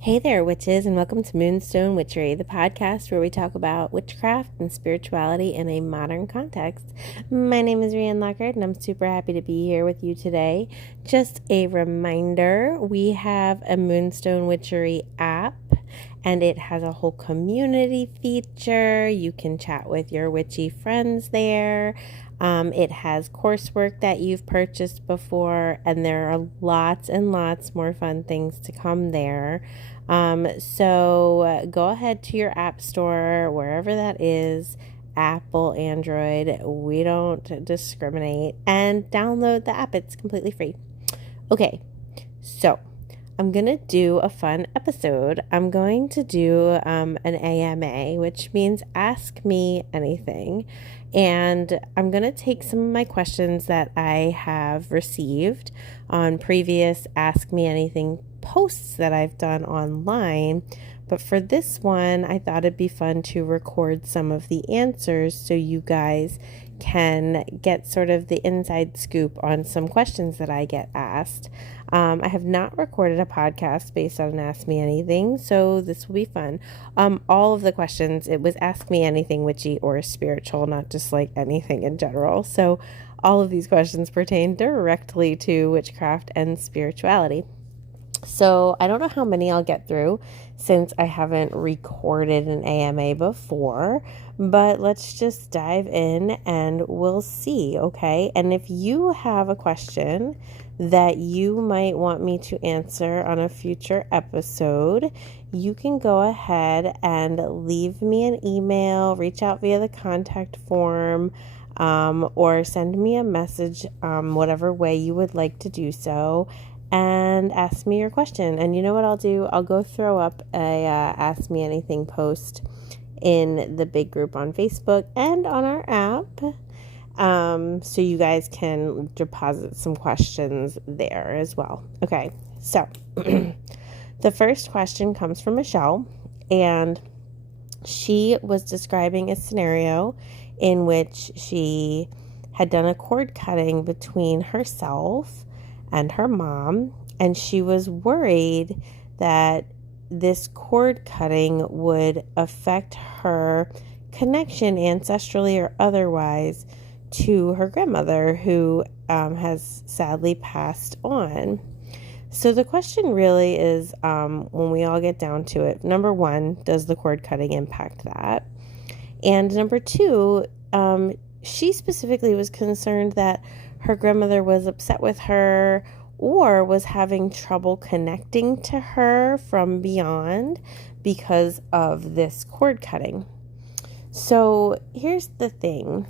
Hey there, witches, and welcome to Moonstone Witchery, the podcast where we talk about witchcraft and spirituality in a modern context. My name is Rianne Lockhart, and I'm super happy to be here with you today. Just a reminder, we have a Moonstone Witchery app, and it has a whole community feature. You can chat with your witchy friends there. It has coursework that you've purchased before, and there are lots and lots more fun things to come there. So go ahead to your app store, wherever that is, Apple, Android, we don't discriminate, and download the app. It's completely free. Okay, so I'm going to do a fun episode. I'm going to do an AMA, which means Ask Me Anything. And I'm going to take some of my questions that I have received on previous Ask Me Anything posts that I've done online. But for this one, I thought it'd be fun to record some of the answers so you guys can get sort of the inside scoop on some questions that I get asked. I have not recorded a podcast based on Ask Me Anything, so this will be fun. All of the questions, it was Ask Me Anything witchy or spiritual, not just like anything in general. So all of these questions pertain directly to witchcraft and spirituality. So I don't know how many I'll get through since I haven't recorded an AMA before, but let's just dive in and we'll see, okay? And if you have a question that you might want me to answer on a future episode, you can go ahead and leave me an email, reach out via the contact form, or send me a message, whatever way you would like to do so, and ask me your question. And you know what I'll do? I'll go throw up a Ask Me Anything post in the big group on Facebook and on our app, so you guys can deposit some questions there as well. Okay, so the first question comes from Michelle, and she was describing a scenario in which she had done a cord cutting between herself and her mom, and she was worried that this cord cutting would affect her connection ancestrally or otherwise to her grandmother, who has sadly passed on. So the question really is, when we all get down to it, number one, does the cord cutting impact that? And number two, she specifically was concerned that her grandmother was upset with her or was having trouble connecting to her from beyond because of this cord cutting. So here's the thing.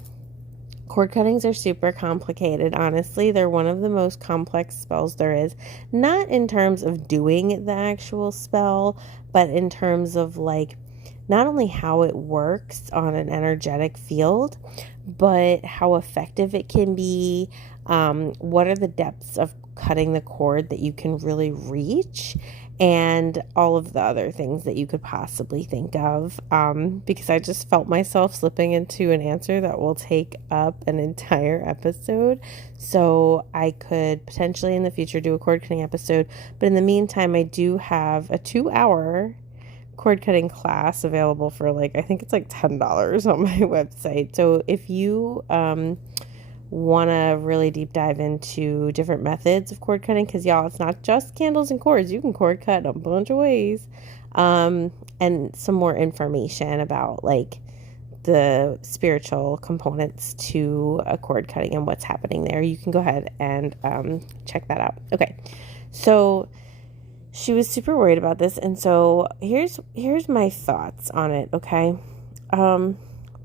Cord cuttings are super complicated. Honestly, they're one of the most complex spells there is. Not in terms of doing the actual spell, but in terms of like not only how it works on an energetic field, but how effective it can be. What are the depths of cutting the cord that you can really reach, and all of the other things that you could possibly think of, because I just felt myself slipping into an answer that will take up an entire episode. So I could potentially in the future do a cord cutting episode, but in the meantime, I do have a 2-hour cord cutting class available for I think it's like $10 on my website. So if you want to really deep dive into different methods of cord cutting, because y'all, it's not just candles and cords. You can cord cut a bunch of ways, and some more information about the spiritual components to a cord cutting and what's happening there, you can go ahead and check that out. Okay, so she was super worried about this, and so here's my thoughts on it, okay?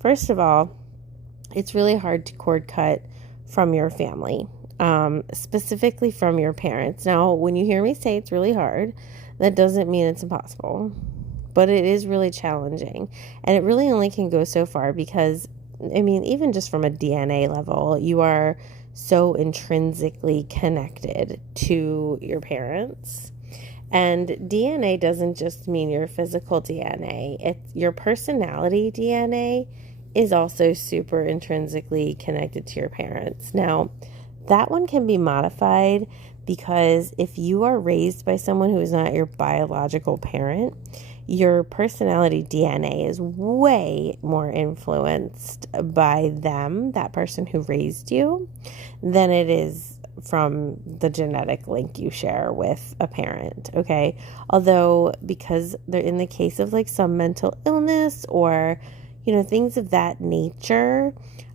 First of all, it's really hard to cord cut from your family, specifically from your parents. Now, when you hear me say it's really hard, that doesn't mean it's impossible, but it is really challenging, and it really only can go so far because, I mean, even just from a DNA level, you are so intrinsically connected to your parents. And DNA doesn't just mean your physical DNA. It's your personality DNA is also super intrinsically connected to your parents. Now, that one can be modified because if you are raised by someone who is not your biological parent, your personality DNA is way more influenced by them, that person who raised you, than it is from the genetic link you share with a parent, okay? Although, because they're in the case of like some mental illness or, things of that nature,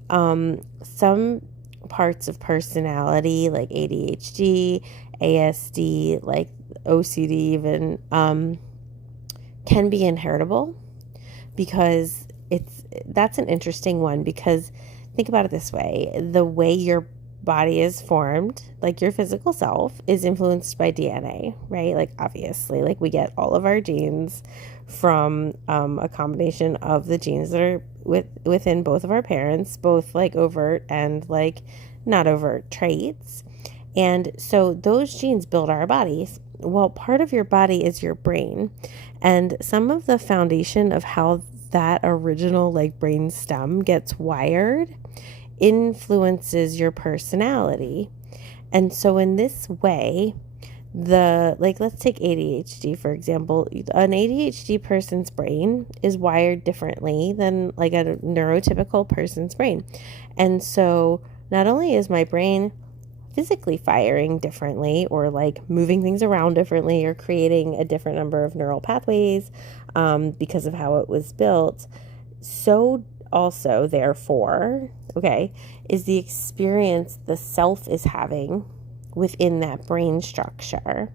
some parts of personality like ADHD, ASD, like OCD even, can be inheritable, because that's an interesting one, because think about it this way: the way your body is formed, like your physical self, is influenced by DNA, right? Like obviously, like we get all of our genes from a combination of the genes that are within both of our parents, both like overt and like not overt traits. And so those genes build our bodies. Well, part of your body is your brain. And some of the foundation of how that original like brain stem gets wired influences your personality. And so in this way, let's take ADHD, for example. An ADHD person's brain is wired differently than like a neurotypical person's brain. And so not only is my brain physically firing differently, or like moving things around differently, or creating a different number of neural pathways because of how it was built, so also therefore, is the experience the self is having within that brain structure.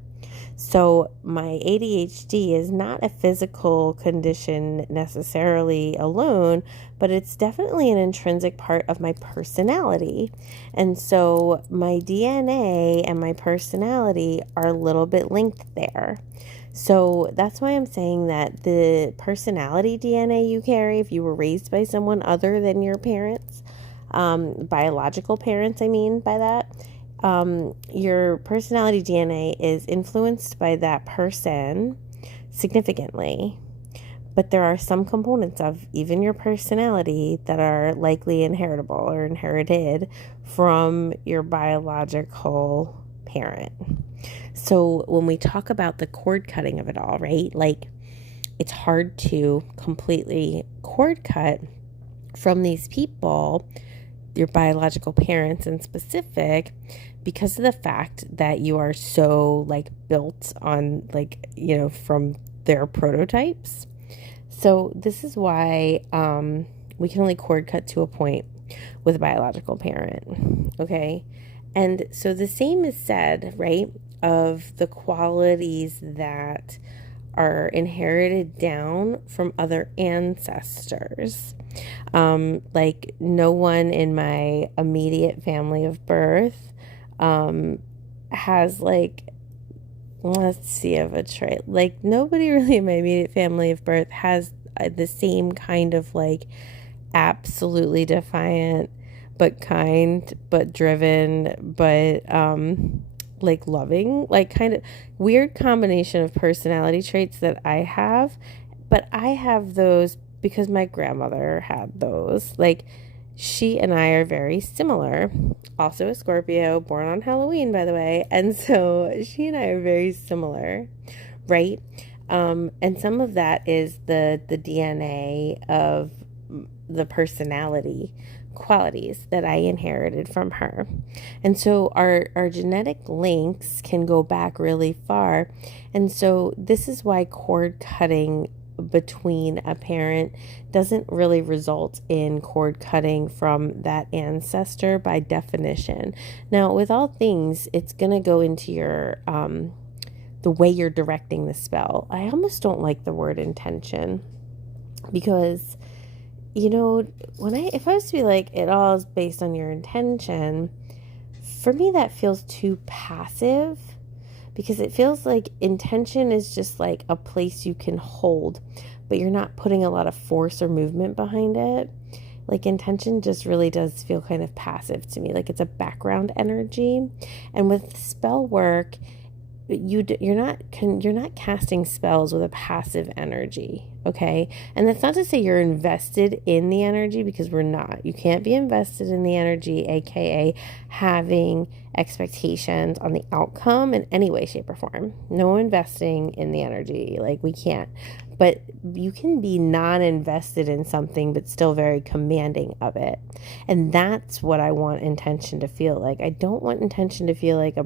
So my ADHD is not a physical condition necessarily alone, but it's definitely an intrinsic part of my personality. And so my DNA and my personality are a little bit linked there. So that's why I'm saying that the personality DNA you carry, if you were raised by someone other than your parents, biological parents, I mean by that, your personality DNA is influenced by that person significantly. But there are some components of even your personality that are likely inheritable or inherited from your biological parent. So when we talk about the cord cutting of it all, right? Like, it's hard to completely cord cut from these people, your biological parents in specific, because of the fact that you are so like built on from their prototypes. So this is why we can only cord cut to a point with a biological parent, okay? And so the same is said, right, of the qualities that are inherited down from other ancestors. Like no one in my immediate family of birth has let's see of a trait. Like nobody really in my immediate family of birth has the same kind of like absolutely defiant, but kind, but driven, but like loving, like kind of weird combination of personality traits that I have. But I have those because my grandmother had those. Like, she and I are very similar. Also a Scorpio, born on Halloween, by the way. And so she and I are very similar, right? And some of that is the DNA of the personality qualities that I inherited from her. And so our genetic links can go back really far. And so this is why cord cutting between a parent doesn't really result in cord cutting from that ancestor by definition. Now, with all things, it's going to go into your the way you're directing the spell. I almost don't like the word intention, because if I was to be like, it all is based on your intention, for me that feels too passive, because it feels like intention is just like a place you can hold, but you're not putting a lot of force or movement behind it. Like, intention just really does feel kind of passive to me, like it's a background energy. And with spell work, you're not casting spells with a passive energy, okay? And that's not to say you're invested in the energy, because we're not. You can't be invested in the energy, aka having expectations on the outcome in any way, shape, or form. No investing in the energy, like we can't. But you can be non-invested in something but still very commanding of it. And that's what I want intention to feel like. I don't want intention to feel like a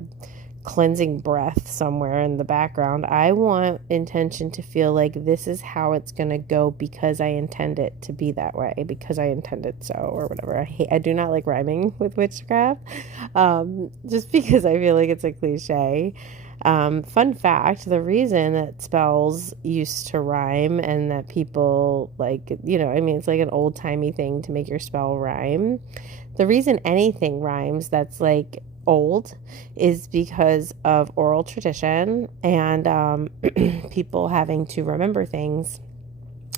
cleansing breath somewhere in the background. I want intention to feel like this is how it's going to go because I intend it to be that way, because I intend it so, or whatever. I do not like rhyming with witchcraft, just because I feel like it's a cliche. Fun fact, the reason that spells used to rhyme and that people it's like an old-timey thing to make your spell rhyme. The reason anything rhymes that's like old is because of oral tradition and people having to remember things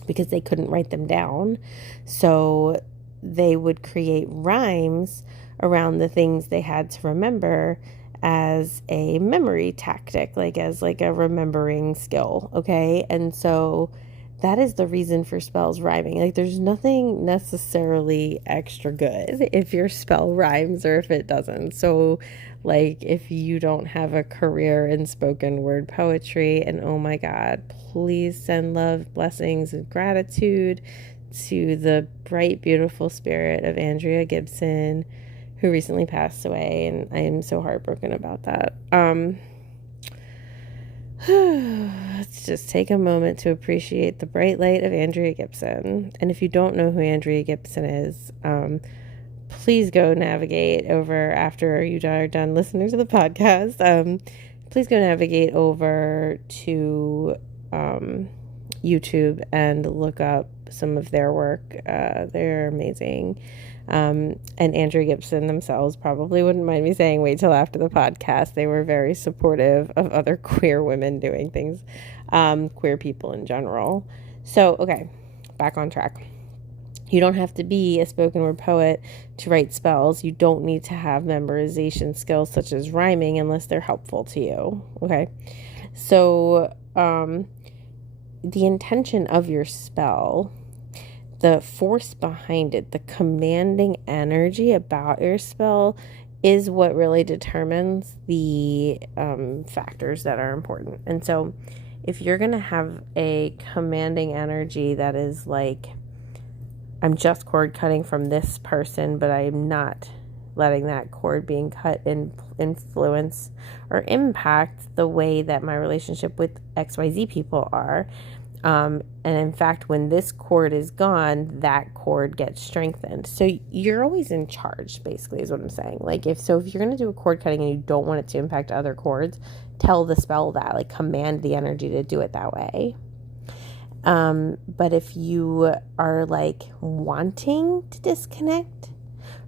because they couldn't write them down. So they would create rhymes around the things they had to remember as a memory tactic, as a remembering skill. Okay. And so that is the reason for spells rhyming. There's nothing necessarily extra good if your spell rhymes or if it doesn't. So if you don't have a career in spoken word poetry, and oh my God, please send love, blessings, and gratitude to the bright, beautiful spirit of Andrea Gibson, who recently passed away, and I am so heartbroken about that. Let's just take a moment to appreciate the bright light of Andrea Gibson. And if you don't know who Andrea Gibson is, please go navigate over after you are done listening to the podcast. Please go navigate over to YouTube and look up some of their work. They're amazing. And Andrea Gibson themselves probably wouldn't mind me saying, wait till after the podcast. They were very supportive of other queer women doing things, queer people in general. So, okay, back on track. You don't have to be a spoken word poet to write spells. You don't need to have memorization skills such as rhyming unless they're helpful to you. Okay. So, the intention of your spell, the force behind it, the commanding energy about your spell is what really determines the factors that are important. And so if you're going to have a commanding energy that is I'm just cord cutting from this person, but I'm not letting that cord being cut influence or impact the way that my relationship with XYZ people are. And in fact, when this cord is gone, that cord gets strengthened. So you're always in charge, basically, is what I'm saying. If you're going to do a cord cutting and you don't want it to impact other cords, tell the spell that, command the energy to do it that way. But if you are wanting to disconnect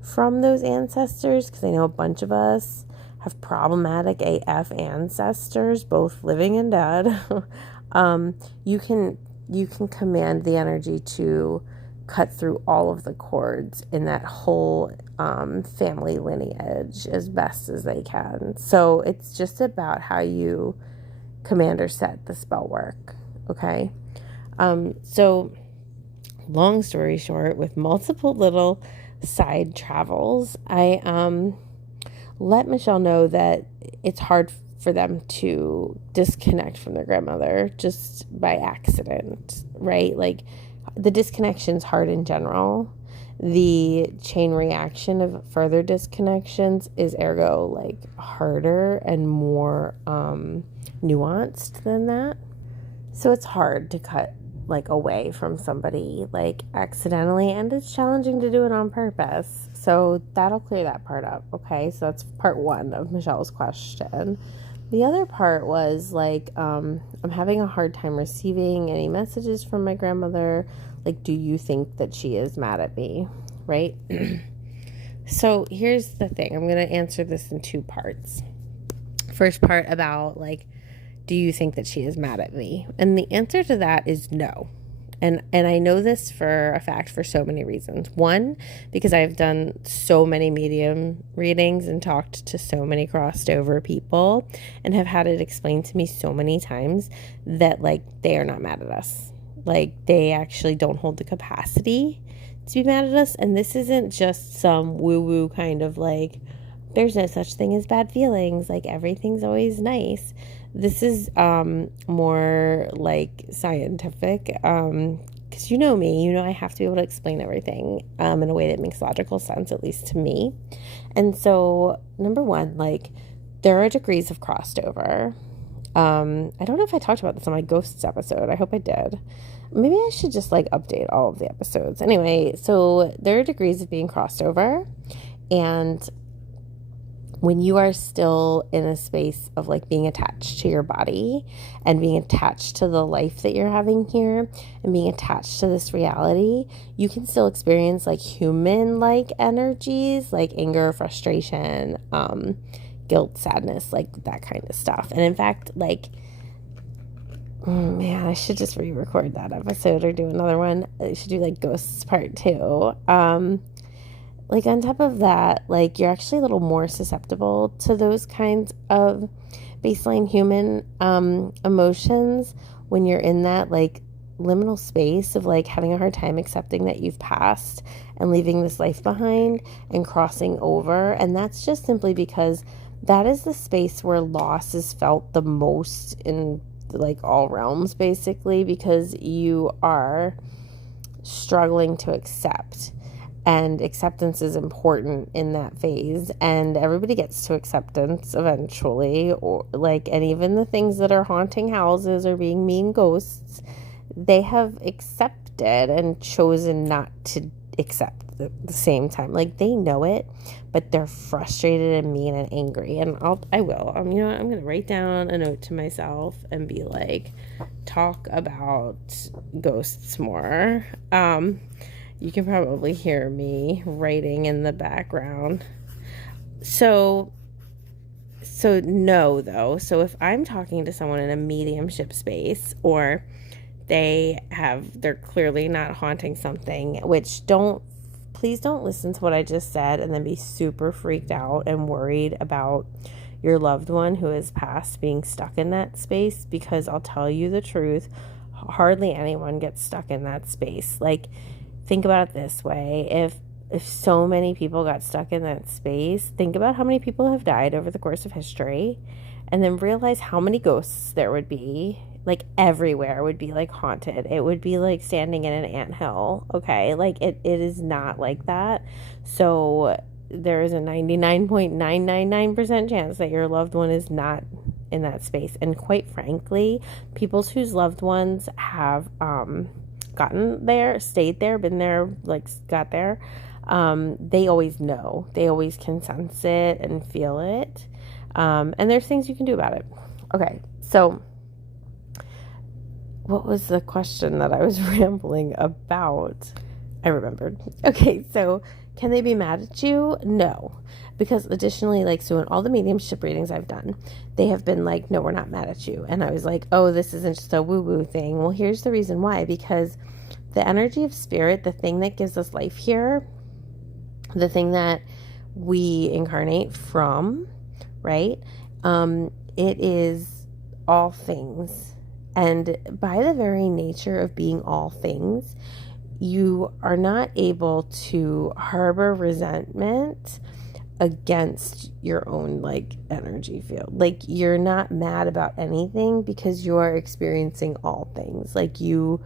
from those ancestors, because I know a bunch of us have problematic AF ancestors, both living and dead, you can command the energy to cut through all of the cords in that whole family lineage as best as they can. So it's just about how you command or set the spell work. Okay. So long story short, with multiple little side travels, I let Michelle know that it's hard for them to disconnect from their grandmother just by accident, right? The disconnection's hard in general. The chain reaction of further disconnections is ergo harder and more nuanced than that. So it's hard to cut away from somebody accidentally, and it's challenging to do it on purpose. So that'll clear that part up. Okay. So that's part one of Michelle's question. The other part was I'm having a hard time receiving any messages from my grandmother. Do you think that she is mad at me? Right. So here's the thing. I'm going to answer this in two parts. First part about do you think that she is mad at me? And the answer to that is no. And I know this for a fact for so many reasons. One, because I've done so many medium readings and talked to so many crossed over people and have had it explained to me so many times that like they are not mad at us. Like they actually don't hold the capacity to be mad at us. And this isn't just some woo-woo kind of like, there's no such thing as bad feelings. Like everything's always nice. This is more like scientific, because you know me, I have to be able to explain everything in a way that makes logical sense, at least to me. And so, number one, like there are degrees of crossed over. I don't know if I talked about this on my ghosts episode. I hope I did. Maybe I should just like update all of the episodes. Anyway, so there are degrees of being crossed over, and when you are still in a space of like being attached to your body and being attached to the life that you're having here and being attached to this reality, you can still experience like human like energies like anger, frustration, guilt, sadness, like that kind of stuff. And in fact, like, man, I should just re-record that episode or do another one. I should do like ghosts part 2. Like on top of that, like you're actually a little more susceptible to those kinds of baseline human emotions when you're in that like liminal space of like having a hard time accepting that you've passed and leaving this life behind and crossing over. And that's just simply because that is the space where loss is felt the most in like all realms, basically, because you are struggling to accept. And acceptance is important in that phase, and everybody gets to acceptance eventually, or like, and even the things that are haunting houses or being mean ghosts, they have accepted and chosen not to accept at the same time. Like they know it, but they're frustrated and mean and angry. And I will. I'm going to write down a note to myself and be like, talk about ghosts more. You can probably hear me writing in the background. So no, though. So if I'm talking to someone in a mediumship space, or they're clearly not haunting something, which please don't listen to what I just said and then be super freaked out and worried about your loved one who has passed being stuck in that space, because I'll tell you the truth, hardly anyone gets stuck in that space. Like, think about it this way. If so many people got stuck in that space, think about how many people have died over the course of history, and then realize how many ghosts there would be. Like everywhere would be like haunted. It would be like standing in an anthill. Okay. Like it is not like that. So there is a 99.999% chance that your loved one is not in that space. And quite frankly, people whose loved ones have, gotten there, stayed there, been there, like got there, they always know. They always can sense it and feel it. And there's things you can do about it. Okay. So what was the question that I was rambling about? I remembered. Okay, so can they be mad at you? No. Because additionally, like, so in all the mediumship readings I've done, they have been like, no, we're not mad at you. And I was like, oh, this isn't just a woo-woo thing. Well, here's the reason why. Because the energy of spirit, the thing that gives us life here, the thing that we incarnate from, right? It is all things. And by the very nature of being all things, you are not able to harbor resentment against your own like energy field. Like you're not mad about anything because you are experiencing all things. Like you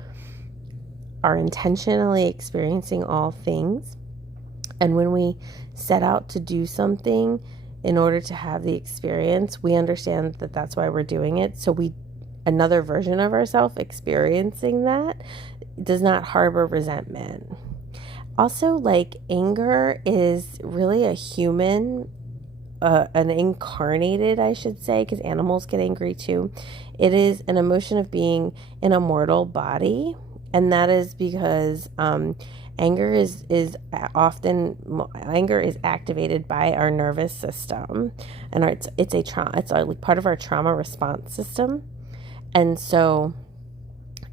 are intentionally experiencing all things. And when we set out to do something in order to have the experience, we understand that that's why we're doing it. So another version of ourselves experiencing that does not harbor resentment. Also, like, anger is really a human, an incarnated, I should say, because animals get angry too. It is an emotion of being in a mortal body, and that is because anger is activated by our nervous system, and it's part of our trauma response system. And so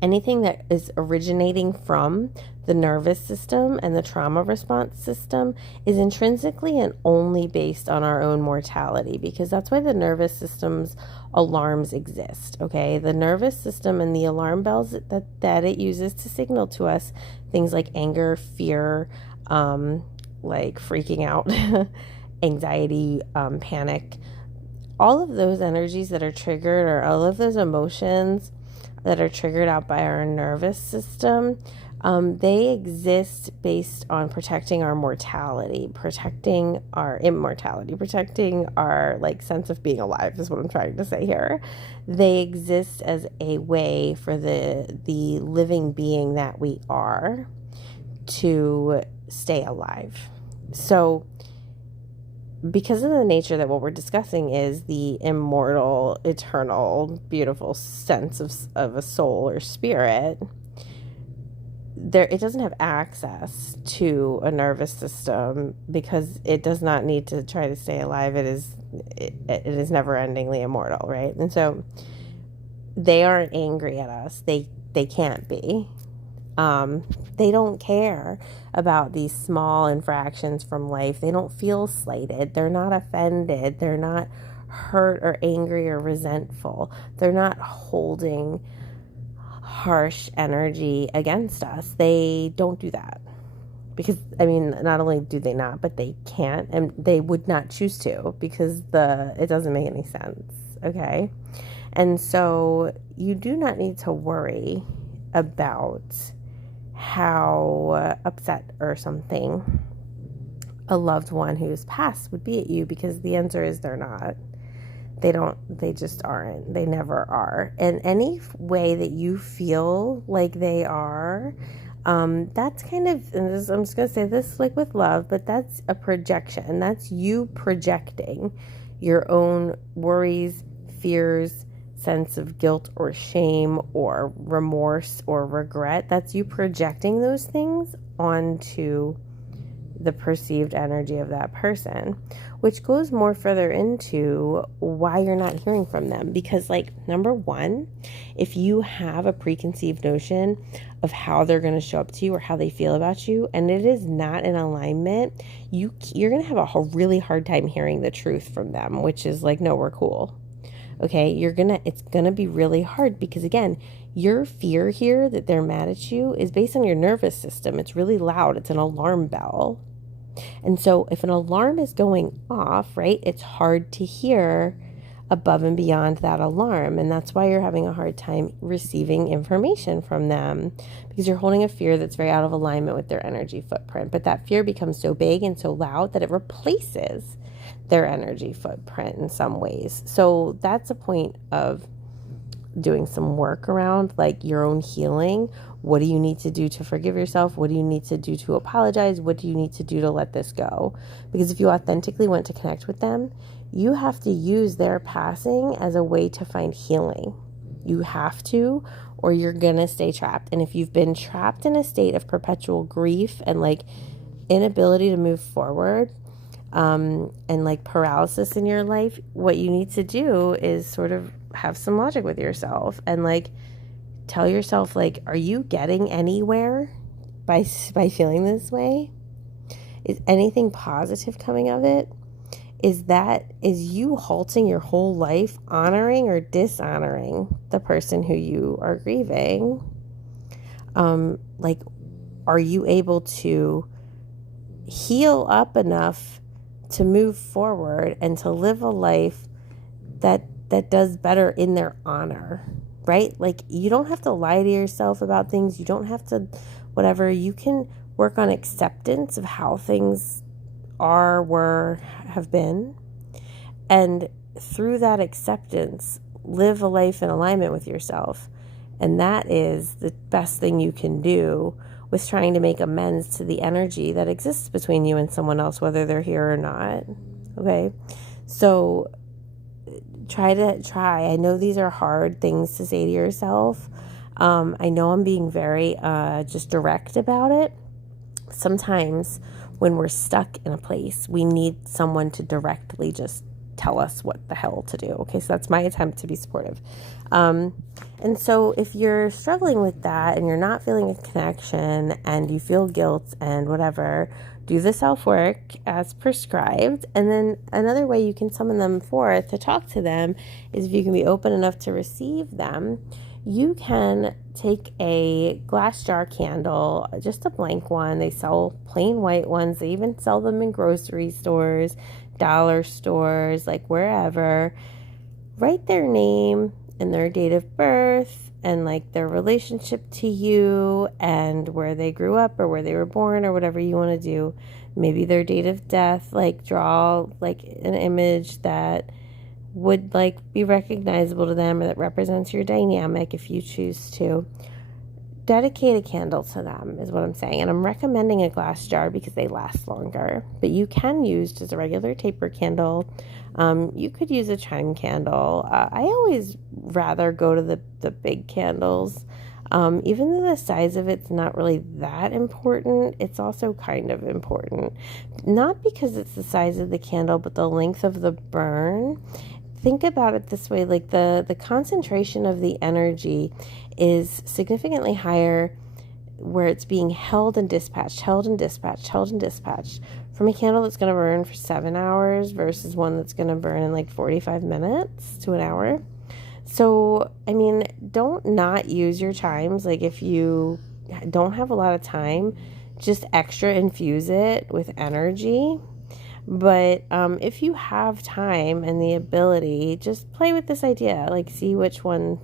anything that is originating from the nervous system and the trauma response system is intrinsically and only based on our own mortality, because that's why the nervous system's alarms exist. Okay, the nervous system and the alarm bells that it uses to signal to us things like anger, fear, like freaking out, anxiety, panic, all of those energies that are triggered, or all of those emotions that are triggered out by our nervous system, they exist based on protecting our mortality, protecting our immortality, protecting our like sense of being alive is what I'm trying to say here. They exist as a way for the living being that we are to stay alive. So because of the nature that what we're discussing is the immortal, eternal, beautiful sense of a soul or spirit, it doesn't have access to a nervous system because it does not need to try to stay alive. It is never-endingly immortal, right? And so they aren't angry at us. They can't be. They don't care about these small infractions from life. They don't feel slighted. They're not offended. They're not hurt or angry or resentful. They're not holding harsh energy against us. They don't do that because, I mean, not only do they not, but they can't, and they would not choose to, because it doesn't make any sense. Okay. And so you do not need to worry about how upset or something a loved one who's passed would be at you, because the answer is they're not. They just aren't. They never are. And any way that you feel like they are, that's kind of, and I'm just going to say this like with love, but that's a projection. That's you projecting your own worries, fears, sense of guilt or shame or remorse or regret. That's you projecting those things onto the perceived energy of that person, which goes more further into why you're not hearing from them. Because, like, number one, if you have a preconceived notion of how they're going to show up to you or how they feel about you, and it is not in alignment, you're going to have a really hard time hearing the truth from them, which is like, no, we're cool. Okay, it's going to be really hard, because again, your fear here that they're mad at you is based on your nervous system. It's really loud. It's an alarm bell. And so if an alarm is going off, right, it's hard to hear above and beyond that alarm. And that's why you're having a hard time receiving information from them, because you're holding a fear that's very out of alignment with their energy footprint. But that fear becomes so big and so loud that it replaces their energy footprint in some ways. So that's a point of doing some work around, like, your own healing. What do you need to do to forgive yourself? What do you need to do to apologize? What do you need to do to let this go? Because if you authentically want to connect with them, you have to use their passing as a way to find healing. You have to, or you're gonna stay trapped. And if you've been trapped in a state of perpetual grief and like inability to move forward, and like paralysis in your life, what you need to do is sort of have some logic with yourself and like tell yourself, like, are you getting anywhere by feeling this way? Is anything positive coming of it? Is you halting your whole life honoring or dishonoring the person who you are grieving? Like, are you able to heal up enough to move forward and to live a life that does better in their honor, right? Like, you don't have to lie to yourself about things. You don't have to whatever. You can work on acceptance of how things are, were, have been. And through that acceptance, live a life in alignment with yourself. And that is the best thing you can do with trying to make amends to the energy that exists between you and someone else, whether they're here or not. Okay? So try. I know these are hard things to say to yourself. I know I'm being very just direct about it. Sometimes when we're stuck in a place, we need someone to directly just tell us what the hell to do. Okay, so that's my attempt to be supportive. And so if you're struggling with that and you're not feeling a connection and you feel guilt and whatever, do the self-work as prescribed. And then another way you can summon them forth to talk to them is if you can be open enough to receive them. You can take a glass jar candle, just a blank one. They sell plain white ones. They even sell them in grocery stores, dollar stores, like wherever. Write their name and their date of birth and like their relationship to you and where they grew up or where they were born or whatever you want to do. Maybe their date of death, like draw like an image that would like be recognizable to them or that represents your dynamic if you choose to. Dedicate a candle to them is what I'm saying. And I'm recommending a glass jar because they last longer. But you can use just a regular taper candle. You could use a chime candle. I always rather go to the big candles. Even though the size of it's not really that important, it's also kind of important. Not because it's the size of the candle, but the length of the burn. Think about it this way, like the concentration of the energy is significantly higher where it's being held and dispatched from a candle that's going to burn for 7 hours versus one that's going to burn in like 45 minutes to an hour. So, I mean, don't not use your chimes. Like if you don't have a lot of time, just extra infuse it with energy. But if you have time and the ability, just play with this idea, like see which one,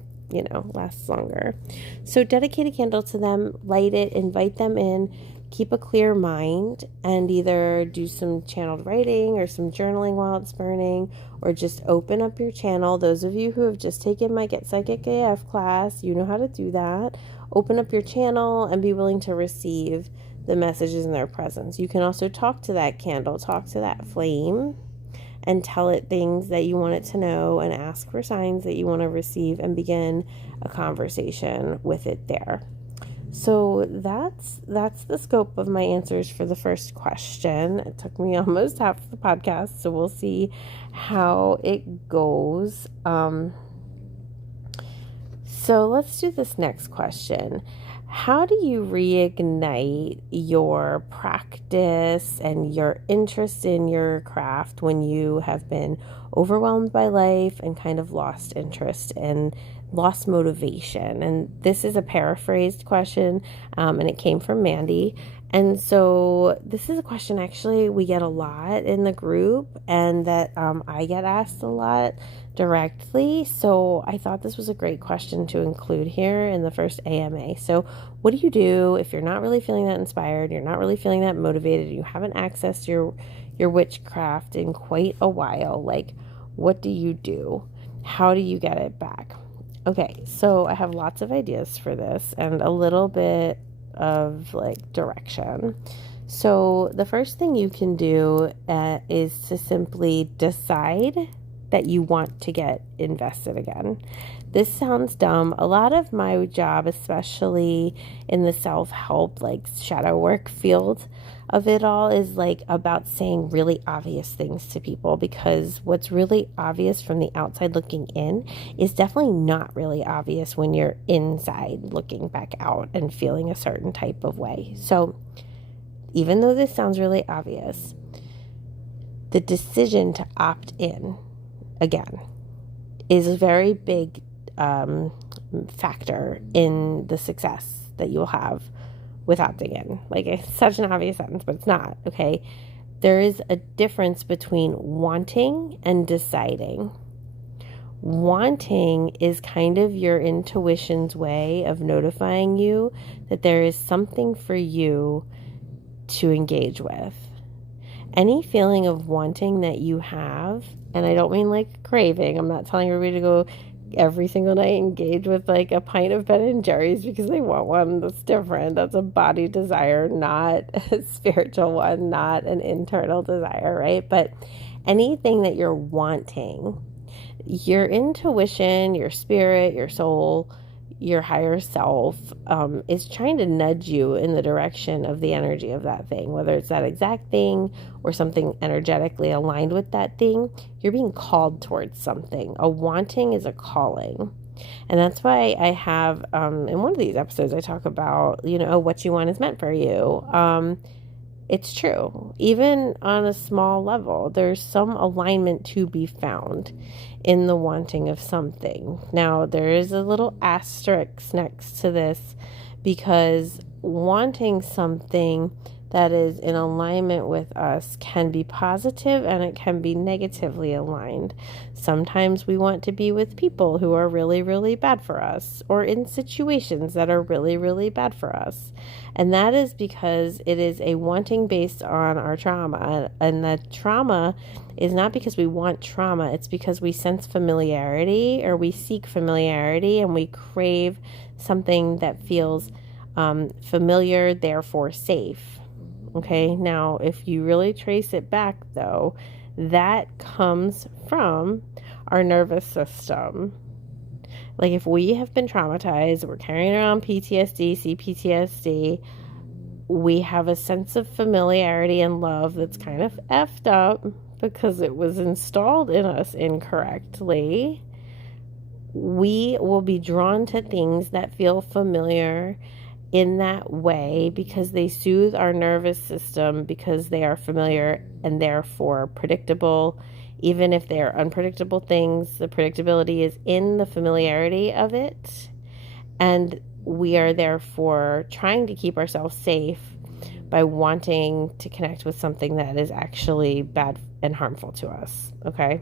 lasts longer. So dedicate a candle to them, light it, invite them in, keep a clear mind, and either do some channeled writing or some journaling while it's burning, or just open up your channel. Those of you who have just taken my Get Psychic AF class, you know how to do that. Open up your channel and be willing to receive the messages in their presence. You can also talk to that candle, talk to that flame, and tell it things that you want it to know and ask for signs that you want to receive and begin a conversation with it there. So that's the scope of my answers for the first question. It took me almost half the podcast, so we'll see how it goes. So let's do this next question. How do you reignite your practice and your interest in your craft when you have been overwhelmed by life and kind of lost interest and lost motivation? And this is a paraphrased question, and it came from Mandy. And so this is a question actually we get a lot in the group and that I get asked a lot directly. So I thought this was a great question to include here in the first AMA. So what do you do if you're not really feeling that inspired, you're not really feeling that motivated, you haven't accessed your witchcraft in quite a while? Like, what do you do? How do you get it back? Okay, so I have lots of ideas for this and a little bit of like direction. So the first thing you can do is to simply decide that you want to get invested again. This sounds dumb. A lot of my job, especially in the self-help, like shadow work field of it all, is like about saying really obvious things to people, because what's really obvious from the outside looking in is definitely not really obvious when you're inside looking back out and feeling a certain type of way. So even though this sounds really obvious, the decision to opt in again is a very big factor in the success that you'll have with opting in. Like, it's such an obvious sentence, but it's not, okay? There is a difference between wanting and deciding. Wanting is kind of your intuition's way of notifying you that there is something for you to engage with. Any feeling of wanting that you have, and I don't mean like craving, I'm not telling everybody to go every single night engage with like a pint of Ben & Jerry's because they want one. That's different. That's a body desire, not a spiritual one, not an internal desire, right? But anything that you're wanting, your intuition, your spirit, your soul, your higher self is trying to nudge you in the direction of the energy of that thing, whether it's that exact thing or something energetically aligned with that thing. You're being called towards something. A wanting is a calling. And that's why I have, in one of these episodes, I talk about, what you want is meant for you. It's true. Even on a small level, there's some alignment to be found in the wanting of something. Now, there is a little asterisk next to this, because wanting something that is in alignment with us can be positive and it can be negatively aligned. Sometimes we want to be with people who are really, really bad for us, or in situations that are really, really bad for us. And that is because it is a wanting based on our trauma. And the trauma is not because we want trauma, it's because we sense familiarity, or we seek familiarity, and we crave something that feels familiar, therefore safe. Okay, now if you really trace it back, though, that comes from our nervous system. Like, if we have been traumatized, we're carrying around PTSD, CPTSD, we have a sense of familiarity and love that's kind of effed up because it was installed in us incorrectly. We will be drawn to things that feel familiar in that way because they soothe our nervous system, because they are familiar and therefore predictable. Even if they are unpredictable things, the predictability is in the familiarity of it. And we are therefore trying to keep ourselves safe by wanting to connect with something that is actually bad and harmful to us. Okay?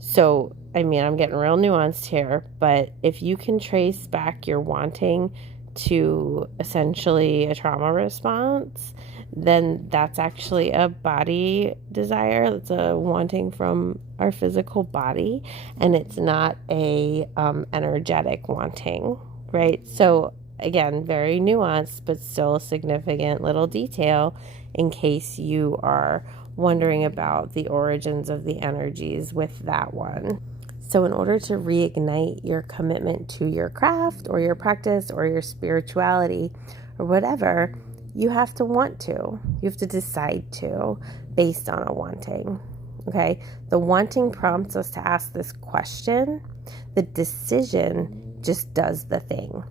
So, I'm getting real nuanced here, but if you can trace back your wanting to essentially a trauma response, then that's actually a body desire. That's a wanting from our physical body, and it's not a energetic wanting, right? So again, very nuanced, but still a significant little detail in case you are wondering about the origins of the energies with that one. So in order to reignite your commitment to your craft or your practice or your spirituality or whatever, you have to want to. You have to decide to, based on a wanting. Okay? The wanting prompts us to ask this question. The decision just does the thing.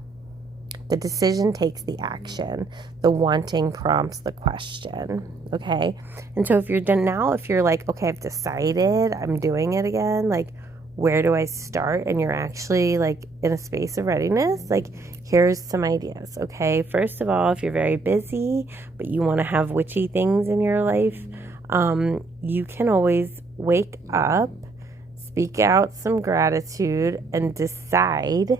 The decision takes the action. The wanting prompts the question. Okay? And so if you're done now, if you're like, okay, I've decided, I'm doing it again, like, where do I start? And you're actually like in a space of readiness, like, here's some ideas. Okay, first of all, if you're very busy but you want to have witchy things in your life, you can always wake up, speak out some gratitude, and decide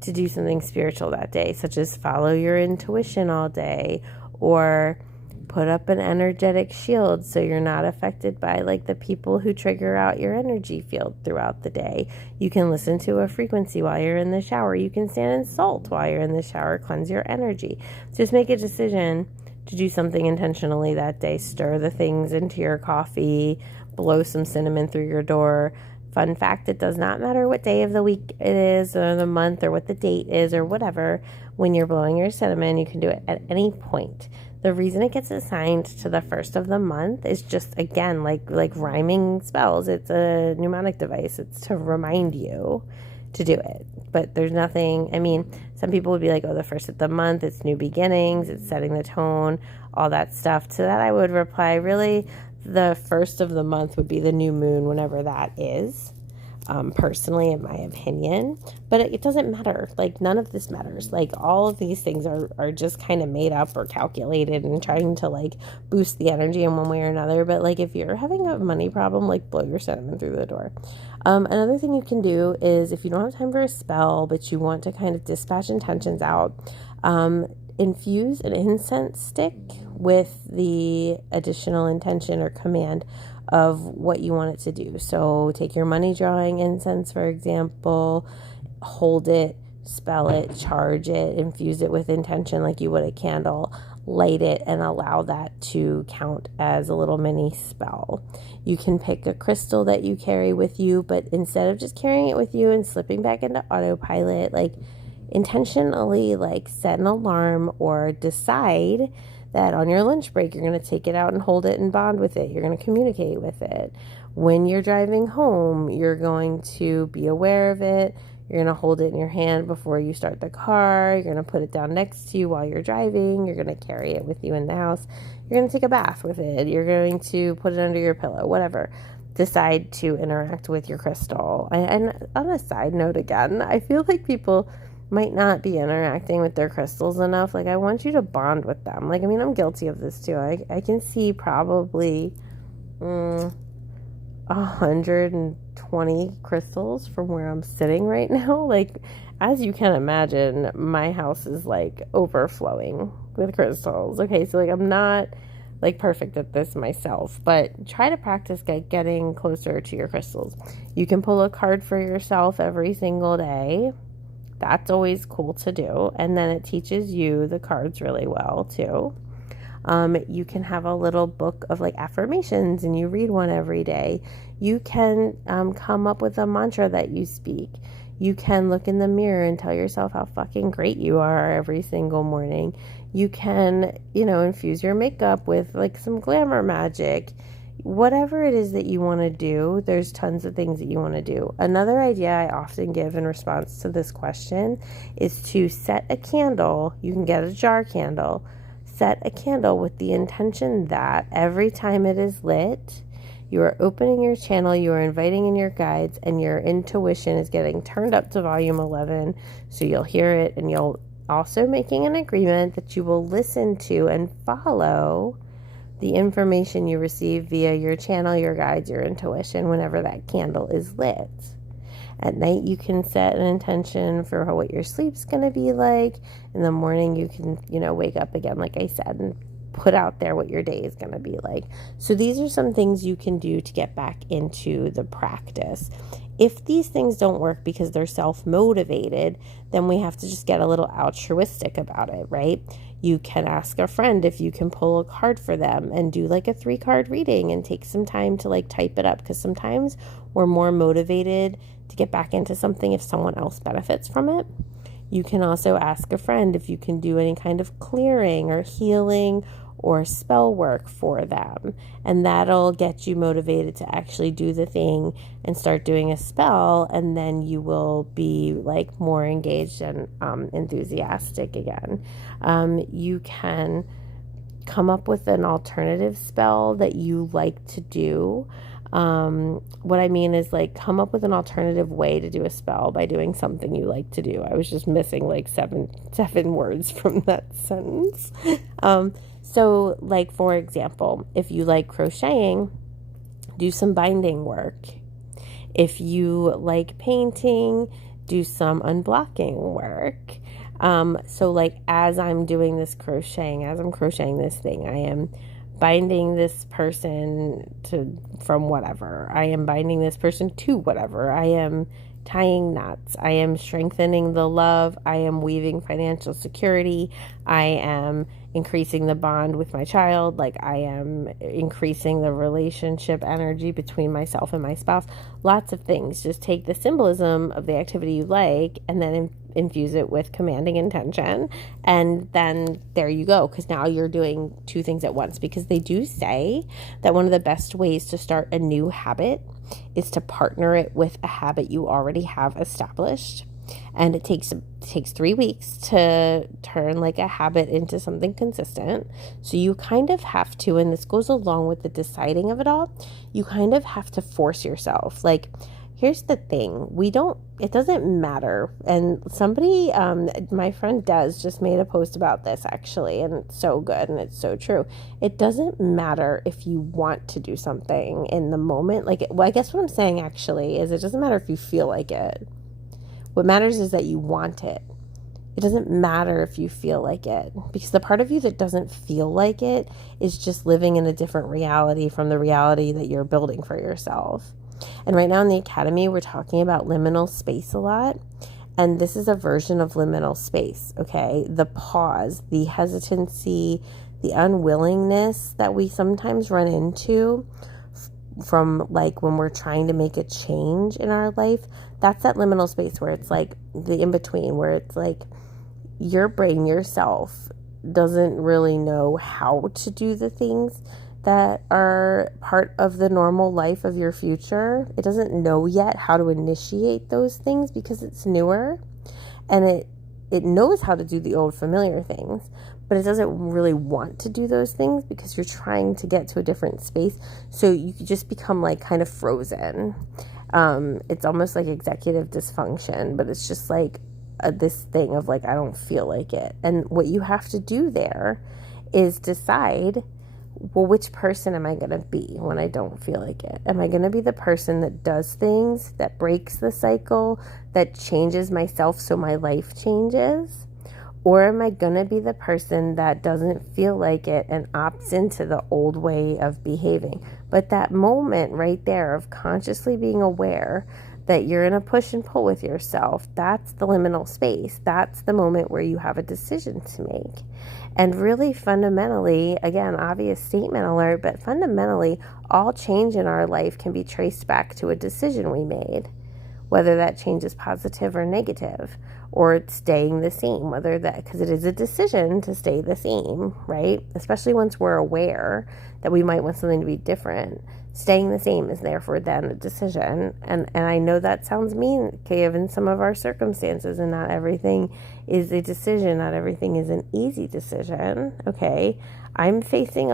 to do something spiritual that day, such as follow your intuition all day, or put up an energetic shield so you're not affected by like the people who trigger out your energy field throughout the day. You can listen to a frequency while you're in the shower. You can stand in salt while you're in the shower, cleanse your energy. Just make a decision to do something intentionally that day. Stir the things into your coffee, blow some cinnamon through your door. Fun fact, it does not matter what day of the week it is or the month or what the date is or whatever. When you're blowing your cinnamon, you can do it at any point. The reason it gets assigned to the first of the month is just, again, like rhyming spells. It's a mnemonic device. It's to remind you to do it. But there's nothing, some people would be like, oh, the first of the month, it's new beginnings, it's setting the tone, all that stuff. To that I would reply, really, the first of the month would be the new moon, whenever that is. Personally, in my opinion, but it doesn't matter. Like, none of this matters. Like, all of these things are just kind of made up or calculated and trying to like boost the energy in one way or another. But like, if you're having a money problem, like, blow your cinnamon through the door. Another thing you can do is, if you don't have time for a spell but you want to kind of dispatch intentions out, infuse an incense stick with the additional intention or command of what you want it to do. So take your money drawing incense, for example, hold it, spell it, charge it, infuse it with intention like you would a candle, light it, and allow that to count as a little mini spell. You can pick a crystal that you carry with you, but instead of just carrying it with you and slipping back into autopilot, like, intentionally like set an alarm or decide that on your lunch break, you're going to take it out and hold it and bond with it. You're going to communicate with it. When you're driving home, you're going to be aware of it. You're going to hold it in your hand before you start the car. You're going to put it down next to you while you're driving. You're going to carry it with you in the house. You're going to take a bath with it. You're going to put it under your pillow, whatever. Decide to interact with your crystal. And on a side note again, I feel like people might not be interacting with their crystals enough. Like, I want you to bond with them. Like, I mean, I'm guilty of this too. I can see probably 120 crystals from where I'm sitting right now. Like, as you can imagine, my house is like overflowing with crystals. Okay, so like I'm not like perfect at this myself, but try to practice getting closer to your crystals. You can pull a card for yourself every single day. That's always cool to do. And then it teaches you the cards really well too. You can have a little book of like affirmations and you read one every day. You can come up with a mantra that you speak. You can look in the mirror and tell yourself how fucking great you are every single morning. You can, infuse your makeup with like some glamour magic. Whatever it is that you want to do, there's tons of things that you want to do. Another idea I often give in response to this question is to set a candle. You can get a jar candle. Set a candle with the intention that every time it is lit, you are opening your channel, you are inviting in your guides, and your intuition is getting turned up to volume 11, so you'll hear it, and you'll also making an agreement that you will listen to and follow the information you receive via your channel, your guides, your intuition, whenever that candle is lit. At night, you can set an intention for what your sleep's going to be like. In the morning, you can, wake up again, like I said, and put out there what your day is going to be like. So these are some things you can do to get back into the practice. If these things don't work because they're self-motivated, then we have to just get a little altruistic about it, right? You can ask a friend if you can pull a card for them and do like a 3-card reading and take some time to like type it up, because sometimes we're more motivated to get back into something if someone else benefits from it. You can also ask a friend if you can do any kind of clearing or healing or spell work for them, and that'll get you motivated to actually do the thing and start doing a spell, and then you will be like more engaged and enthusiastic again. You can come up with an alternative spell that you like to do. What I mean is like come up with an alternative way to do a spell by doing something you like to do. I was just missing like seven words from that sentence. So like, for example, if you like crocheting, do some binding work. If you like painting, do some unblocking work. So like as I'm doing this crocheting, as I'm crocheting this thing, I am binding this person from whatever. I am binding this person to whatever. I am tying knots. I am strengthening the love. I am weaving financial security. I am increasing the bond with my child. Like, I am increasing the relationship energy between myself and my spouse. Lots of things. Just take the symbolism of the activity you like and then infuse it with commanding intention, and then there you go, because now you're doing 2 things at once. Because they do say that one of the best ways to start a new habit is to partner it with a habit you already have established, and it takes 3 weeks to turn like a habit into something consistent. So you kind of have to, and this goes along with the deciding of it all, you kind of have to force yourself. Like, here's the thing, it doesn't matter. And somebody, my friend Des just made a post about this actually, and it's so good and it's so true. It doesn't matter if you want to do something in the moment. Like, I guess what I'm saying actually is it doesn't matter if you feel like it. What matters is that you want it. It doesn't matter if you feel like it, because the part of you that doesn't feel like it is just living in a different reality from the reality that you're building for yourself. And right now in the Academy, we're talking about liminal space a lot. And this is a version of liminal space, okay? The pause, the hesitancy, the unwillingness that we sometimes run into from like when we're trying to make a change in our life, that's that liminal space where it's like the in between, where it's like your brain, yourself, doesn't really know how to do the things that are part of the normal life of your future. It doesn't know yet how to initiate those things because it's newer, and it knows how to do the old familiar things, but it doesn't really want to do those things because you're trying to get to a different space. So you could just become like kind of frozen. It's almost like executive dysfunction, but it's just like this thing of like, I don't feel like it. And what you have to do there is decide, well, which person am I going to be when I don't feel like it? Am I going to be the person that does things, that breaks the cycle, that changes myself so my life changes? Or am I going to be the person that doesn't feel like it and opts into the old way of behaving? But that moment right there of consciously being aware that you're in a push and pull with yourself, that's the liminal space. That's the moment where you have a decision to make. And really fundamentally, again, obvious statement alert, but fundamentally, all change in our life can be traced back to a decision we made, whether that change is positive or negative, or it's staying the same, because it is a decision to stay the same, right? Especially once we're aware that we might want something to be different. Staying the same is therefore then a decision. And I know that sounds mean, given some of our circumstances, and not everything is a decision. Not everything is an easy decision. Okay. I'm facing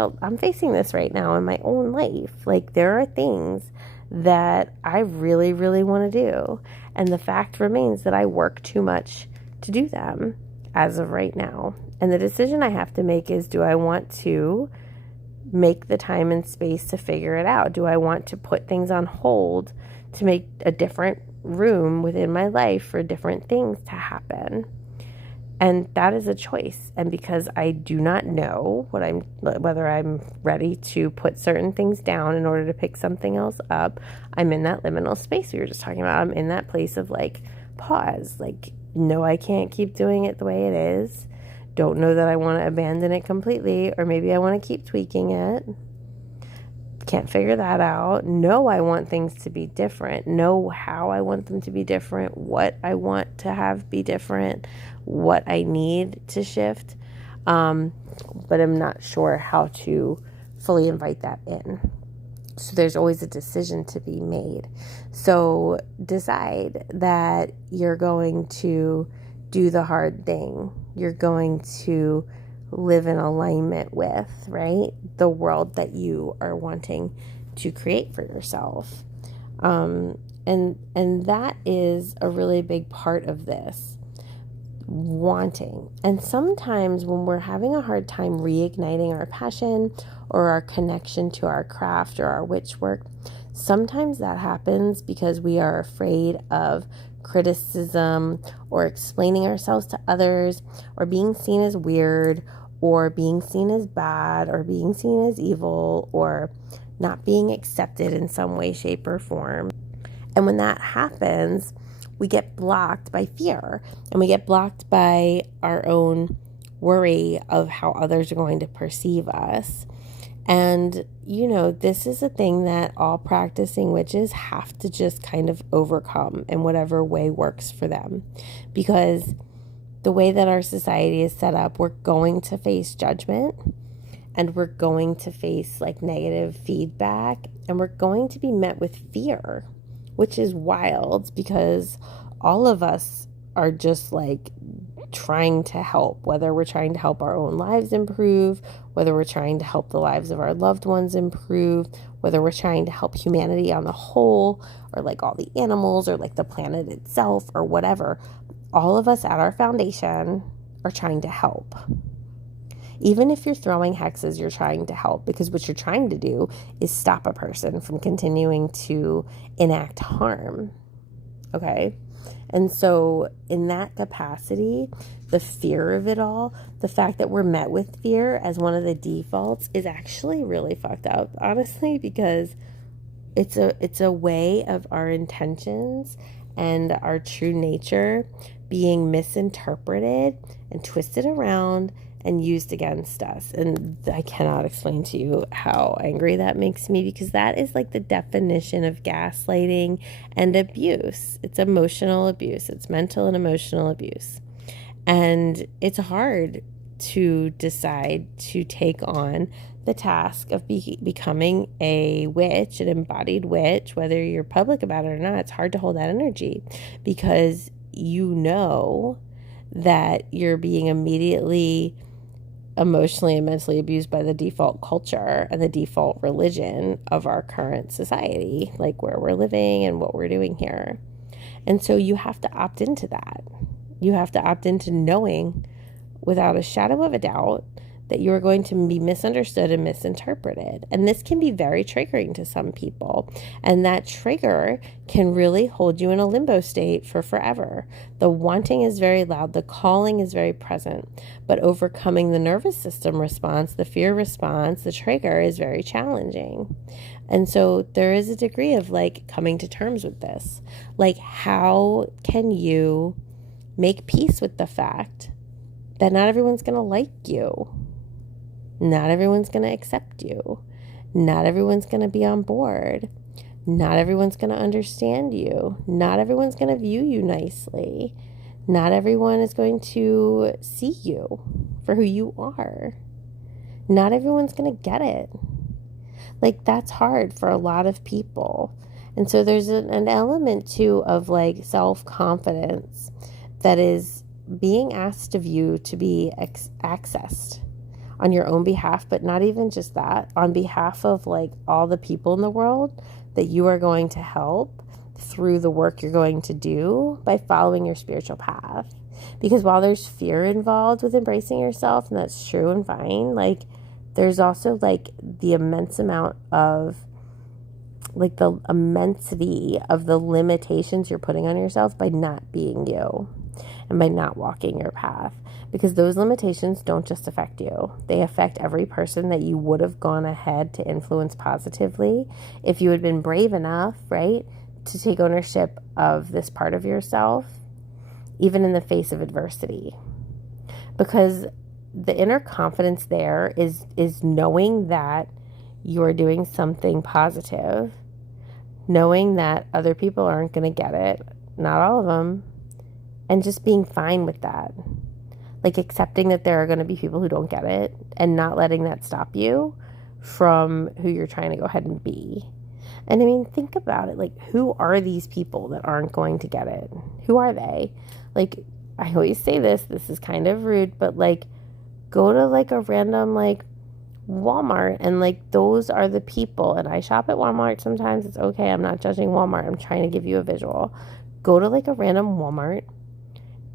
this right now in my own life. Like, there are things that I really, really want to do. And the fact remains that I work too much to do them as of right now. And the decision I have to make is, do I want to make the time and space to figure it out? Do I want to put things on hold to make a different room within my life for different things to happen? And that is a choice. And because I do not know whether I'm ready to put certain things down in order to pick something else up, I'm in that liminal space we were just talking about. I'm in that place of like pause, like, no, I can't keep doing it the way it is. Don't know that I want to abandon it completely, or maybe I want to keep tweaking it. Can't figure that out. No, I want things to be different. Know how I want them to be different, what I want to have be different, what I need to shift. But I'm not sure how to fully invite that in. So there's always a decision to be made. So decide that you're going to do the hard thing. You're going to live in alignment with, right, the world that you are wanting to create for yourself. And that is a really big part of this, wanting. And sometimes when we're having a hard time reigniting our passion or our connection to our craft or our witch work, sometimes that happens because we are afraid of criticism or explaining ourselves to others, or being seen as weird, or being seen as bad, or being seen as evil, or not being accepted in some way, shape, or form. And when that happens, we get blocked by fear, and we get blocked by our own worry of how others are going to perceive us. And, this is a thing that all practicing witches have to just kind of overcome in whatever way works for them. Because the way that our society is set up, we're going to face judgment, and we're going to face like negative feedback, and we're going to be met with fear, which is wild because all of us are just like trying to help, whether we're trying to help our own lives improve, whether we're trying to help the lives of our loved ones improve, whether we're trying to help humanity on the whole, or like all the animals, or like the planet itself, or whatever. All of us at our foundation are trying to help. Even if you're throwing hexes, you're trying to help, because what you're trying to do is stop a person from continuing to enact harm. Okay? And so in that capacity, the fear of it all, the fact that we're met with fear as one of the defaults, is actually really fucked up, honestly, because it's a way of our intentions and our true nature being misinterpreted and twisted around and used against us. And I cannot explain to you how angry that makes me, because that is like the definition of gaslighting and abuse. It's emotional abuse. It's mental and emotional abuse. And it's hard to decide to take on the task of becoming a witch, an embodied witch, whether you're public about it or not. It's hard to hold that energy, because you know that you're being immediately emotionally and mentally abused by the default culture and the default religion of our current society, like where we're living and what we're doing here. And so you have to opt into that. You have to opt into knowing without a shadow of a doubt that you are going to be misunderstood and misinterpreted. And this can be very triggering to some people. And that trigger can really hold you in a limbo state for forever. The wanting is very loud. The calling is very present. But overcoming the nervous system response, the fear response, the trigger is very challenging. And so there is a degree of like coming to terms with this. Like, how can you make peace with the fact that not everyone's going to like you? Not everyone's going to accept you. Not everyone's going to be on board. Not everyone's going to understand you. Not everyone's going to view you nicely. Not everyone is going to see you for who you are. Not everyone's going to get it. Like, that's hard for a lot of people. And so there's an element too of like self-confidence that is being asked of you to be accessed on your own behalf, but not even just that, on behalf of like all the people in the world that you are going to help through the work you're going to do by following your spiritual path. Because while there's fear involved with embracing yourself, and that's true and fine, like there's also like the immense amount of like the immensity of the limitations you're putting on yourself by not being you and by not walking your path. Because those limitations don't just affect you. They affect every person that you would have gone ahead to influence positively if you had been brave enough, right, to take ownership of this part of yourself, even in the face of adversity. Because the inner confidence there is knowing that you're doing something positive, knowing that other people aren't going to get it, not all of them, and just being fine with that. Like accepting that there are going to be people who don't get it and not letting that stop you from who you're trying to go ahead and be. And I mean, think about it. Like, who are these people that aren't going to get it? Who are they? Like, I always say this is kind of rude, but like, go to like a random like Walmart, and like those are the people. And I shop at Walmart sometimes. It's okay. I'm not judging Walmart. I'm trying to give you a visual. Go to like a random Walmart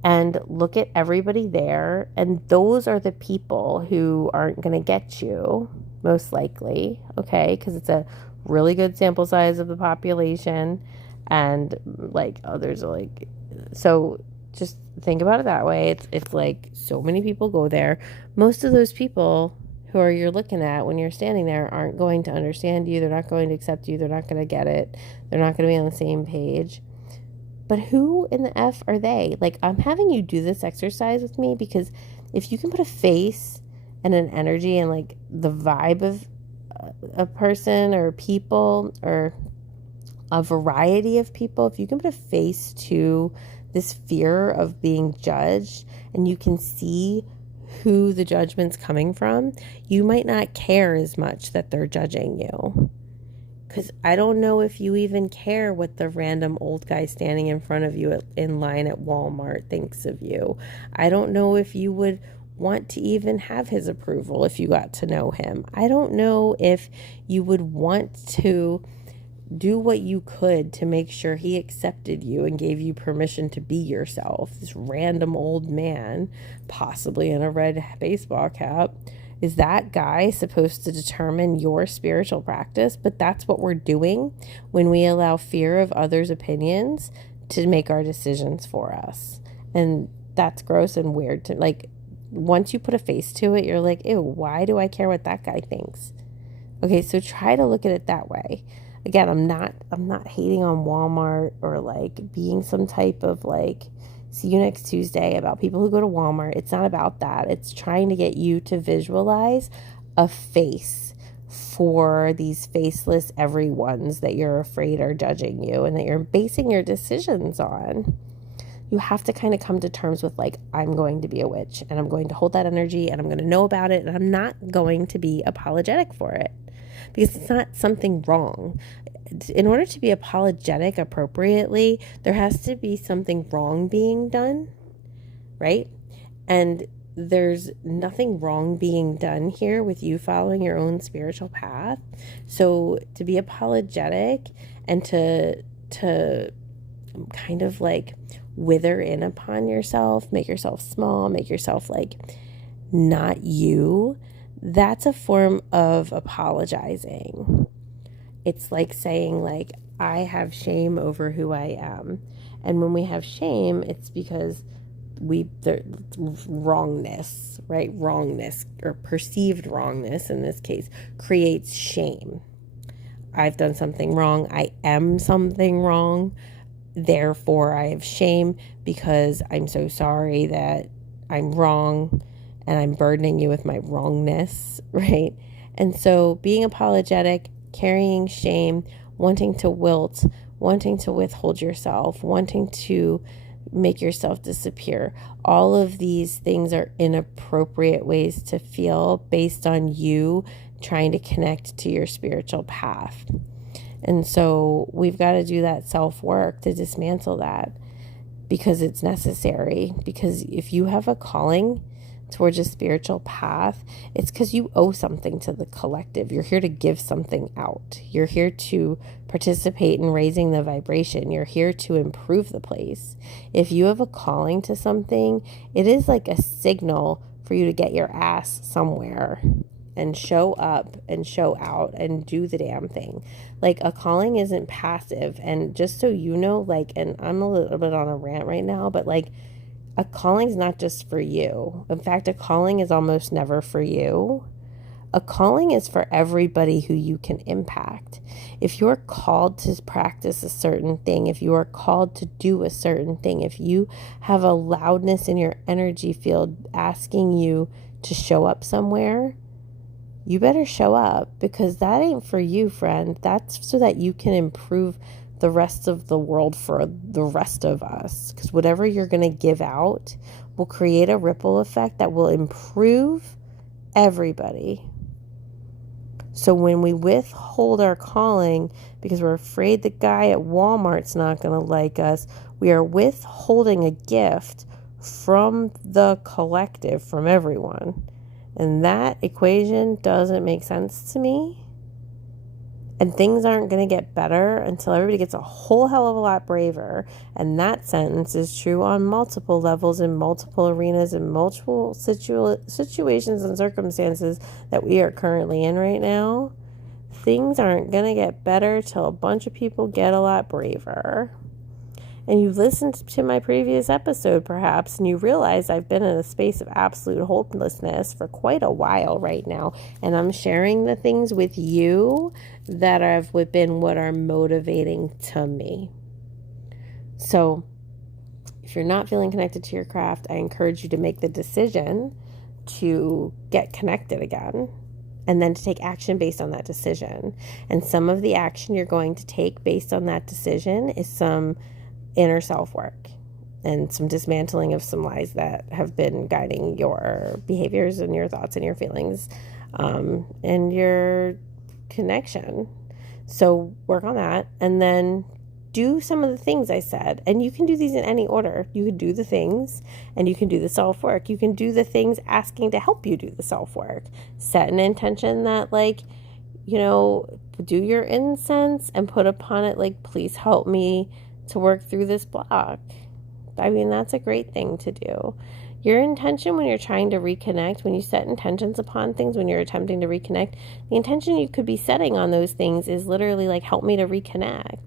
and look at everybody there, and those are the people who aren't going to get you, most likely, okay? Because it's a really good sample size of the population, and like others are like, so just think about it that way. It's like so many people go there. Most of those people who are you're looking at when you're standing there aren't going to understand you. They're not going to accept you. They're not going to get it. They're not going to be on the same page. But who in the F are they? Like, I'm having you do this exercise with me because if you can put a face and an energy and like the vibe of a person or people or a variety of people, if you can put a face to this fear of being judged and you can see who the judgment's coming from, you might not care as much that they're judging you. Because I don't know if you even care what the random old guy standing in front of you in line at Walmart thinks of you. I don't know if you would want to even have his approval if you got to know him. I don't know if you would want to do what you could to make sure he accepted you and gave you permission to be yourself. This random old man, possibly in a red baseball cap. Is that guy supposed to determine your spiritual practice? But that's what we're doing when we allow fear of others' opinions to make our decisions for us. And that's gross and weird to like, once you put a face to it, you're like, ew, why do I care what that guy thinks? Okay, so try to look at it that way. Again, I'm not hating on Walmart or like being some type of like See you next Tuesday, about people who go to Walmart. It's not about that. It's trying to get you to visualize a face for these faceless everyones that you're afraid are judging you and that you're basing your decisions on. You have to kind of come to terms with, like, I'm going to be a witch and I'm going to hold that energy and I'm going to know about it and I'm not going to be apologetic for it because it's not something wrong. In order to be apologetic appropriately, there has to be something wrong being done, right? And there's nothing wrong being done here with you following your own spiritual path. So to be apologetic and to kind of like wither in upon yourself, make yourself small, make yourself like not you, that's a form of apologizing. It's like saying, like, I have shame over who I am. And when we have shame, it's because wrongness, right? Wrongness, or perceived wrongness in this case, creates shame. I've done something wrong. I am something wrong. Therefore, I have shame because I'm so sorry that I'm wrong and I'm burdening you with my wrongness, right? And so being apologetic, carrying shame, wanting to wilt, wanting to withhold yourself, wanting to make yourself disappear. All of these things are inappropriate ways to feel based on you trying to connect to your spiritual path. And so we've got to do that self-work to dismantle that because it's necessary. Because if you have a calling towards a spiritual path, it's because you owe something to the collective. You're here to give something out. You're here to participate in raising the vibration. You're here to improve the place. If you have a calling to something, it is like a signal for you to get your ass somewhere and show up and show out and do the damn thing. Like, a calling isn't passive. And just so you know, like, and I'm a little bit on a rant right now, but like, a calling is not just for you. In fact, a calling is almost never for you. A calling is for everybody who you can impact. If you're called to practice a certain thing, if you are called to do a certain thing, if you have a loudness in your energy field asking you to show up somewhere, you better show up, because that ain't for you, friend. That's so that you can improve the rest of the world for the rest of us. Because whatever you're going to give out will create a ripple effect that will improve everybody. So when we withhold our calling because we're afraid the guy at Walmart's not going to like us, we are withholding a gift from the collective, from everyone. And that equation doesn't make sense to me. And things aren't going to get better until everybody gets a whole hell of a lot braver. And that sentence is true on multiple levels, in multiple arenas, in multiple situations and circumstances that we are currently in right now. Things aren't going to get better till a bunch of people get a lot braver. And you've listened to my previous episode, perhaps, and you realize I've been in a space of absolute hopelessness for quite a while right now. And I'm sharing the things with you that have been what are motivating to me. So if you're not feeling connected to your craft, I encourage you to make the decision to get connected again, and then to take action based on that decision. And some of the action you're going to take based on that decision is some inner self-work and some dismantling of some lies that have been guiding your behaviors and your thoughts and your feelings, and your connection. So work on that, and then do some of the things I said. And you can do these in any order. You can do the things, and you can do the self-work. You can do the things asking to help you do the self-work. Set an intention that, like, do your incense and put upon it, like, please help me to work through this block. I mean, that's a great thing to do. Your intention when you're trying to reconnect, when you set intentions upon things, when you're attempting to reconnect, the intention you could be setting on those things is literally like, help me to reconnect.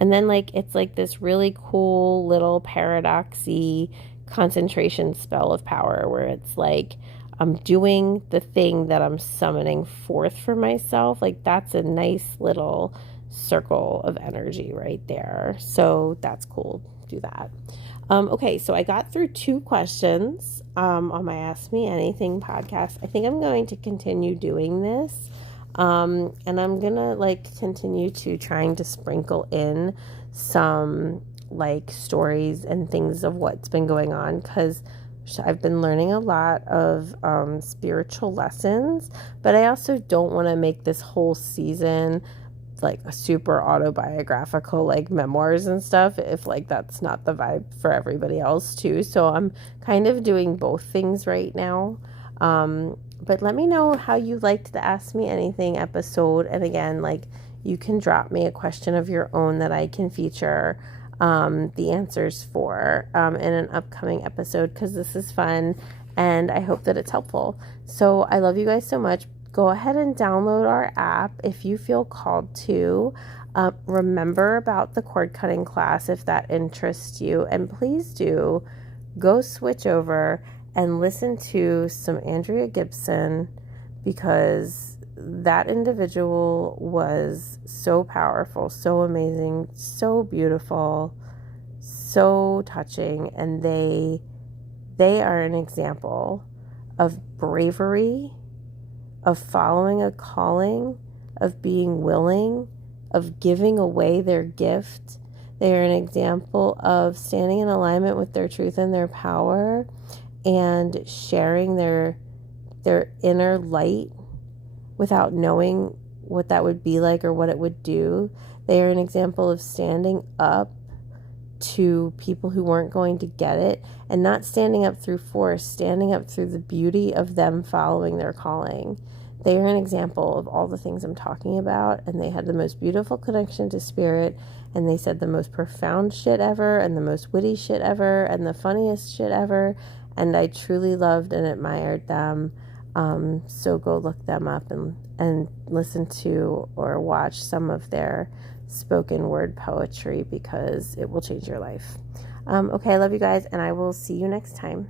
And then, like, it's like this really cool little paradoxy concentration spell of power where it's like, I'm doing the thing that I'm summoning forth for myself. Like, that's a nice little circle of energy right there. So that's cool. Do that. Okay, so I got through 2 questions on my Ask Me Anything podcast. I think I'm going to continue doing this. And I'm gonna continue to trying to sprinkle in some stories and things of what's been going on, because I've been learning a lot of spiritual lessons, but I also don't want to make this whole season like a super autobiographical memoirs and stuff, if that's not the vibe for everybody else too. So I'm kind of doing both things right now. But let me know how you liked the Ask Me Anything episode. And again, you can drop me a question of your own that I can feature the answers for in an upcoming episode, because this is fun and I hope that it's helpful. So I love you guys so much. Go ahead and download our app if you feel called to. Remember about the cord cutting class if that interests you. And please do go switch over and listen to some Andrea Gibson, because that individual was so powerful, so amazing, so beautiful, so touching. And they are an example of bravery, of following a calling, of being willing, of giving away their gift. They are an example of standing in alignment with their truth and their power, and sharing their inner light without knowing what that would be like or what it would do. They are an example of standing up to people who weren't going to get it, and not standing up through force, standing up through the beauty of them following their calling. They are an example of all the things I'm talking about, and they had the most beautiful connection to spirit, and they said the most profound shit ever, and the most witty shit ever, and the funniest shit ever, and I truly loved and admired them. So go look them up and listen to or watch some of their spoken word poetry, because it will change your life. Okay, I love you guys, and I will see you next time.